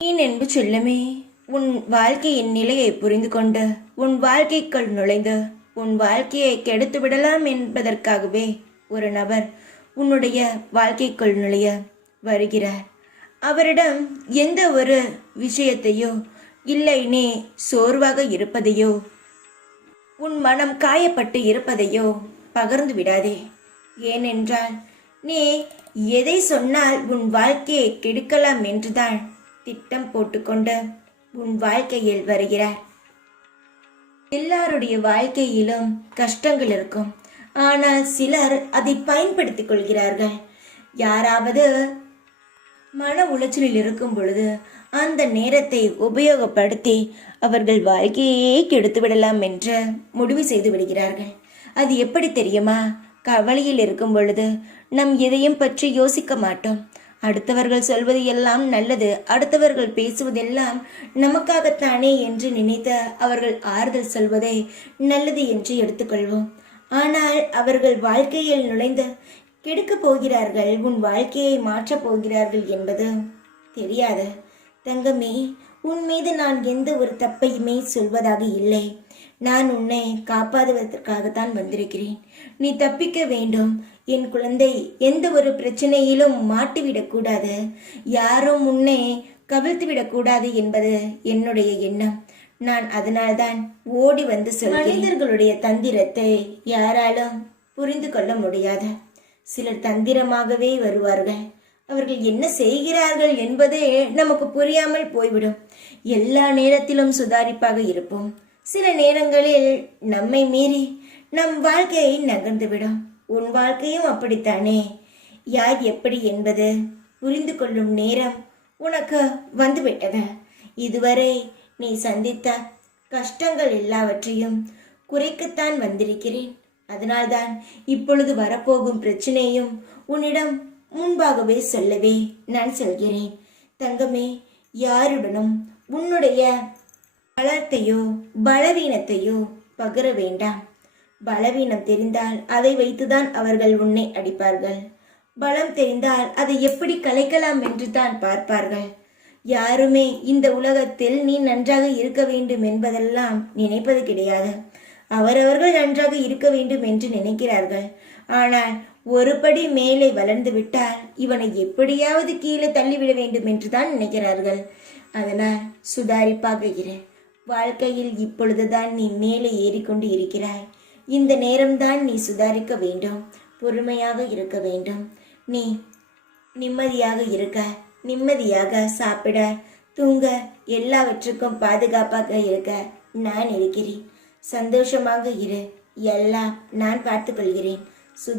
ஏன் என்பு செல்லமே? உன் வாழ்க்கையின் நிலையை புரிந்து கொண்டு உன் வாழ்க்கைக்குள் நுழைந்து உன் வாழ்க்கையை கெடுத்து விடலாம் என்பதற்காகவே ஒரு நபர் உன்னுடைய வாழ்க்கைக்குள் நுழைய வருகிறார். அவரிடம் எந்த ஒரு விஷயத்தையோ இல்லை நீ சோர்வாக இருப்பதையோ உன் மனம் காயப்பட்டு இருப்பதையோ பகர்ந்து விடாதே. ஏனென்றால் நீ எதை சொன்னால் உன் வாழ்க்கையை கெடுக்கலாம் என்றுதான் திட்டம் போட்டுக்கொண்டு உன் வாழ்க்கையில் வருகிறார். எல்லாருடைய வாழ்க்கையிலும் கஷ்டங்கள் இருக்கும். ஆனால் சிலர் அதை பயன்படுத்திக் கொள்கிறார்கள். யாராவது மன உளைச்சலில் இருக்கும் பொழுது அந்த நேரத்தை உபயோகப்படுத்தி அவர்கள் வாழ்க்கையே கெடுத்து விடலாம் என்று முடிவு செய்து விடுகிறார்கள். அது எப்படி தெரியுமா? கவலையில் இருக்கும் பொழுது நம் எதையும் பற்றி யோசிக்க மாட்டோம். அடுத்தவர்கள் சொல்வது எல்லாம் நல்லது. அடுத்தவர்கள் பேசுவதெல்லாம் நமக்காகத்தானே என்று நினைத்து அவர்கள் ஆறுதல் சொல்வதை நல்லது என்று எடுத்துக்கொள்வோம். ஆனால் அவர்கள் வாழ்க்கையில் நுழைந்து கெடுக்கப் போகிறார்கள் உன் வாழ்க்கையை மாற்றப் போகிறார்கள் என்பது தெரியாது. தங்கமே உன் மீது நான் எந்த ஒரு தப்பையுமே சொல்வதாக இல்லை. நான் உன்னை காப்பாற்றுவதற்காகத்தான் வந்திருக்கிறேன். நீ தப்பிக்க வேண்டும். என் குழந்தை எந்த ஒரு பிரச்சனையிலும் மாட்டிவிடக்கூடாது. யாரும் உன்னை கவிழ்த்து விடக்கூடாது என்பது என்னுடைய எண்ணம். நான் அதனால்தான் ஓடி வந்து சொல்கிறேன். மனிதர்களுடைய தந்திரத்தை யாராலும் புரிந்து கொள்ள முடியாது. சிலர் தந்திரமாகவே வருவார்கள். அவர்கள் என்ன செய்கிறார்கள் என்பதே நமக்கு புரியாமல் போய்விடும். எல்லா நேரத்திலும் சுதாரிப்பாக இருப்போம். சில நேரங்களில் நம்மை மீறி நம் வாழ்க்கையை நகர்ந்துவிடும். உன் வாழ்க்கையும் அப்படித்தானே? யார் எப்படி என்பது புரிந்து கொள்ளும் நேரம் உனக்கு வந்துவிட்டது. இதுவரை நீ சந்தித்த கஷ்டங்கள் எல்லாவற்றையும் குறைக்கத்தான் வந்திருக்கிறேன். அதனால்தான் இப்பொழுது வரப்போகும் பிரச்சனையும் உன்னிடம் முன்பாகவே சொல்லவே நான் சொல்கிறேன். தங்கமே யாருடனும் உன்னுடைய பலத்தையோ பலவீனத்தையோ பகிர வேண்டாம். பலவீனம் தெரிந்தால் அதை வைத்துதான் அவர்கள் உன்னை அடிப்பார்கள். பலம் தெரிந்தால் அதை எப்படி கலைக்கலாம் என்று தான் பார்ப்பார்கள். யாருமே இந்த உலகத்தில் நீ நன்றாக இருக்க வேண்டும் என்பதெல்லாம் நினைப்பது கிடையாது. அவரவர்கள் நன்றாக இருக்க வேண்டும் என்று நினைக்கிறார்கள். ஆனால் ஒரு படி மேலே வளர்ந்து விட்டால் இவனை எப்படியாவது கீழே தள்ளிவிட வேண்டும் என்று தான் நினைக்கிறார்கள். அதனால் சுதாரிப்பாக இரு. வாழ்க்கையில் இப்பொழுதுதான் நீ மேலே ஏறிக்கொண்டு இருக்கிறாய். இந்த நேரம்தான் நீ சுதாரிக்க வேண்டும். பொறுமையாக இருக்க வேண்டும். நீ நிம்மதியாக இருக்க நிம்மதியாக சாப்பிட தூங்க எல்லாவற்றுக்கும் பாதுகாப்பாக இருக்க நான் இருக்கிறேன். சந்தோஷமாக இரு. எல்லாம் நான் பார்த்துக்கொள்கிறேன். சுதா